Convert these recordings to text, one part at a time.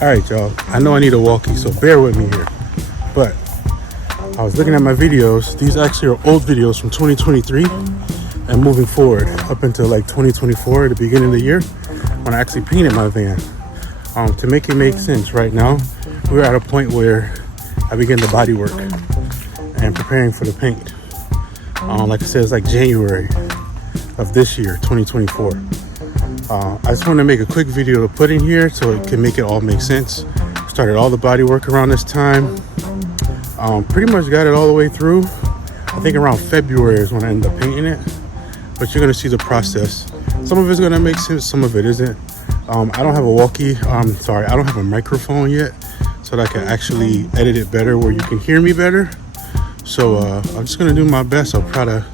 All right, y'all. I know I need a walkie, so bear with me here. But I was looking at my videos. These actually are old videos from 2023 and moving forward up until like 2024, the beginning of the year, when I actually painted my van. To make it make sense right now, we're at a point where I begin the body work and preparing for the paint. Like I said, it's like January of this year, 2024. I just want to make a quick video to put in here so it can make it all make sense. Started all the body work around this time. Pretty much got it all the way through. I think around February is when I ended up painting it. But you're going to see the process. Some of it's going to make sense, some of it isn't. I don't have a walkie. I don't have a microphone yet, so that I can actually edit it better where you can hear me better. So I'm just going to do my best. I'll try to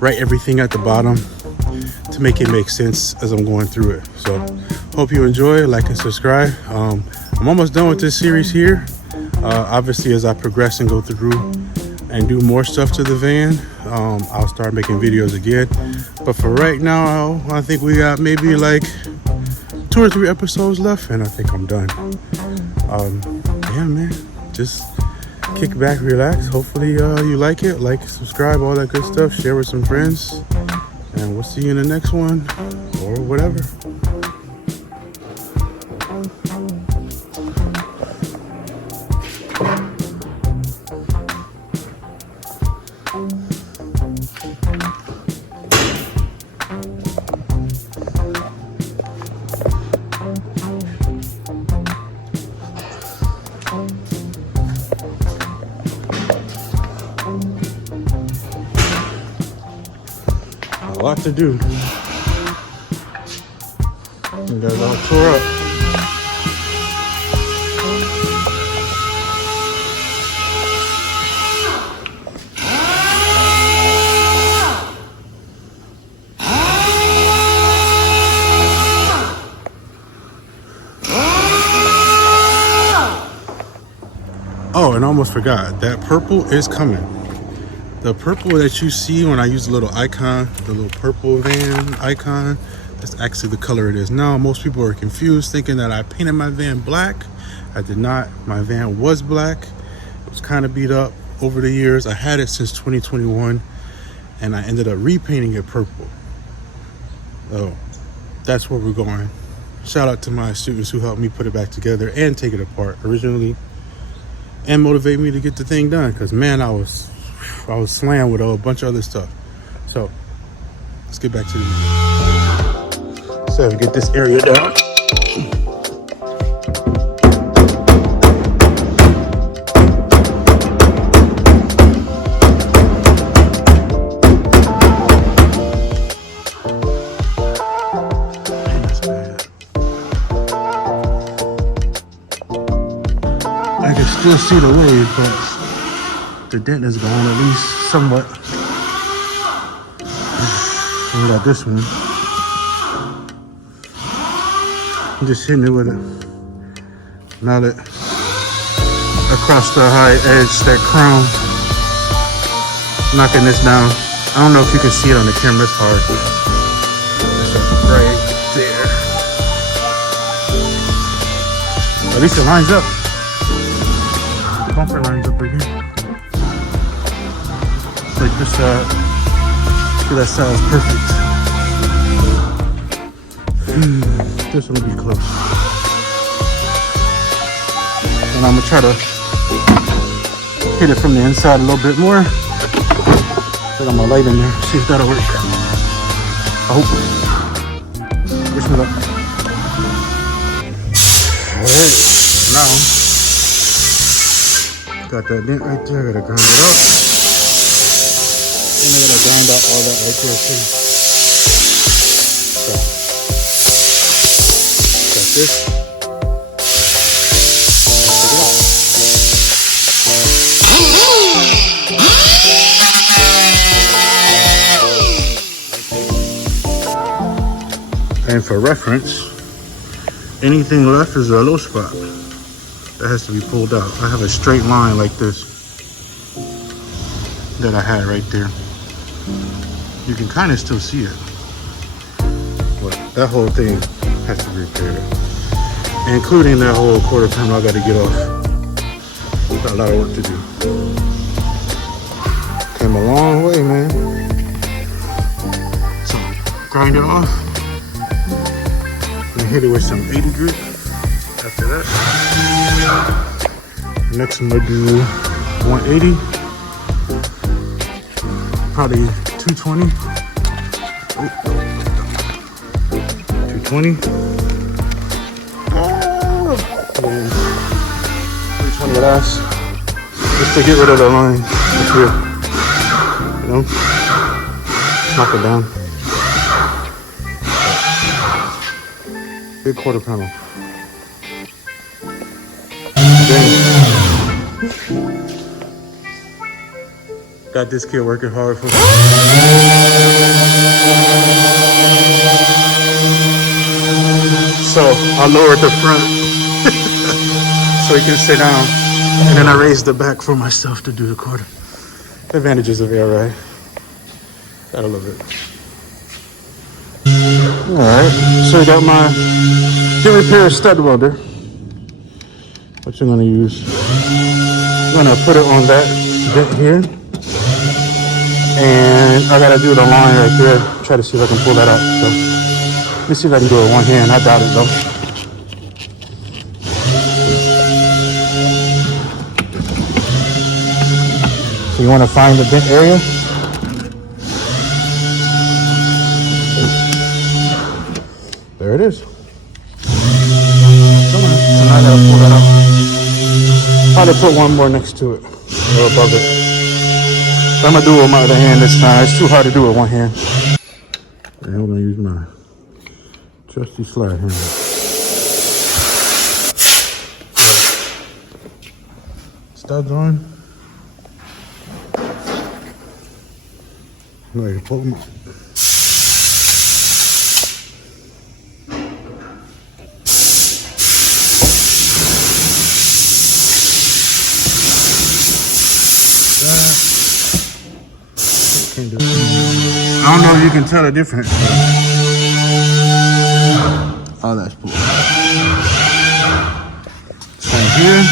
write everything at the bottom to make it make sense as I'm going through it. So hope you enjoy, like and subscribe. I'm almost done with this series here. Obviously, as I progress and go through and do more stuff to the van, I'll start making videos again. But for right now, I think we got maybe like 2 or 3 episodes left, and I think I'm done. Yeah, man, just kick back, relax. Hopefully you like it. Like, subscribe, all that good stuff. Share with some friends. And we'll see you in the next one, or whatever. A lot to do. You guys all tore up. Oh, and I almost forgot, that purple is coming. The purple that you see when I use the little icon, the little purple van icon, that's actually the color it is now. Most people are confused thinking that I painted my van black. I did not. My van was black. It was kind of beat up over the years. I had it since 2021 and I ended up repainting it purple. So that's where we're going. Shout out to my students who helped me put it back together and take it apart originally and motivate me to get the thing done, because man, I was slammed with a bunch of other stuff. So let's get back to the video. So we get this area down. I can still see the wave, but the dent is gone, at least somewhat. We got this one. I'm just hitting it with a mallet across the high edge, that chrome. Knocking this down. I don't know if you can see it on the camera, it's hard. It's right there. At least it lines up. The bumper lines up right here. Like this side, see that side is perfect. This one will be close. And I'm gonna try to hit it from the inside a little bit more. Put on my light in there, see if that'll work. I hope. Wish me luck. Alright, now got that dent right there, I gotta grind it up. And I gotta grind out all that outgrowth too. So, got this. Take it out. And for reference, anything left is a low spot that has to be pulled out. I have a straight line like this that I had right there. You can kind of still see it. But that whole thing has to be repaired, including that whole quarter panel I got to get off. Got a lot of work to do. Came a long way, man. So grind it off and hit it with some 80 grit. After that, next I'm gonna do 180, probably 220. 220. And 320 last, just to get rid of the line up here. You know, knock it down. Big quarter panel. Got this kid working hard for me. So I lowered the front so he can sit down, and then I raised the back for myself to do the quarter. Advantages of air, right? Gotta love it. All right, so I got my get repair stud welder. What you're gonna use? I'm gonna put it on that dent here, and I gotta do the line right there. Try to see if I can pull that out. So let me see if I can do it with one hand. I doubt it though. So you want to find the dent area. There it is. Come on. So now I gotta pull that out. Probably put one more next to it, or above it. But I'm gonna do it with my other hand this time. It's too hard to do it with one hand. And I'm gonna use my trusty slide hammer. Studs on. I'm ready to pull them out. I don't know if you can tell the difference. Oh, that's cool. Same here.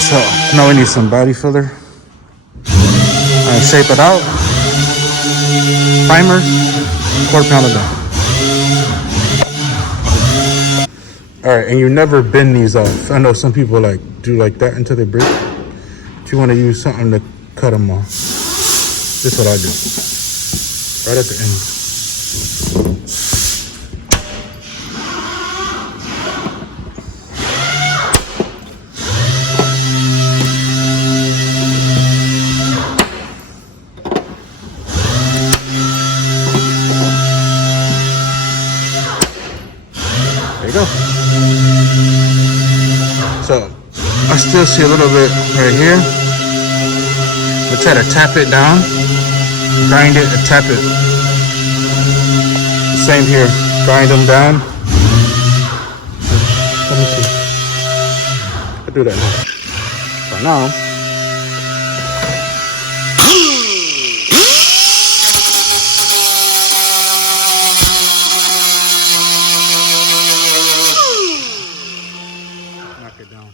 So now we need some body filler. And shape it out. Primer. Quarter pound of that. All right, and you never bend these off. I know some people like do like that until they break. But you want to use something to cut them off. This is what I do. Right at the end. There you go. So I still see a little bit right here. I'll try to tap it down, grind it and tap it. Same here, grind them down. Let me see. I'll do that now. For now. Knock it down.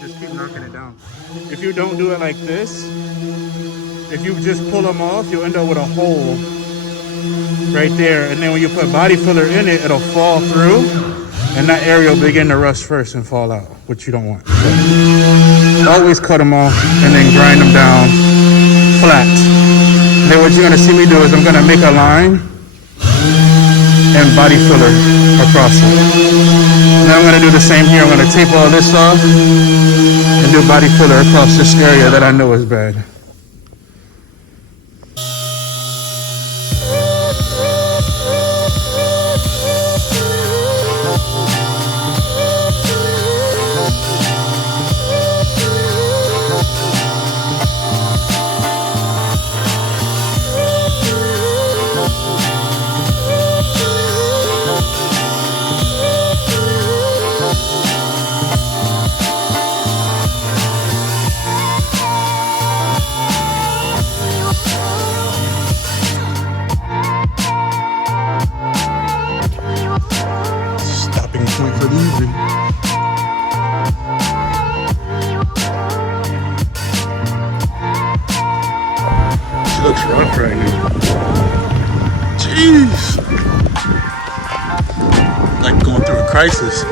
Just keep knocking it down. If you don't do it like this, if you just pull them off, you'll end up with a hole right there. And then when you put body filler in it, it'll fall through. And that area will begin to rust first and fall out, which you don't want. So always cut them off and then grind them down flat. And then what you're gonna see me do is I'm gonna make a line and body filler across it. Now I'm gonna do the same here. I'm gonna tape all this off and do body filler across this area that I know is bad. looks rough right now. Jeez. Like going through a crisis.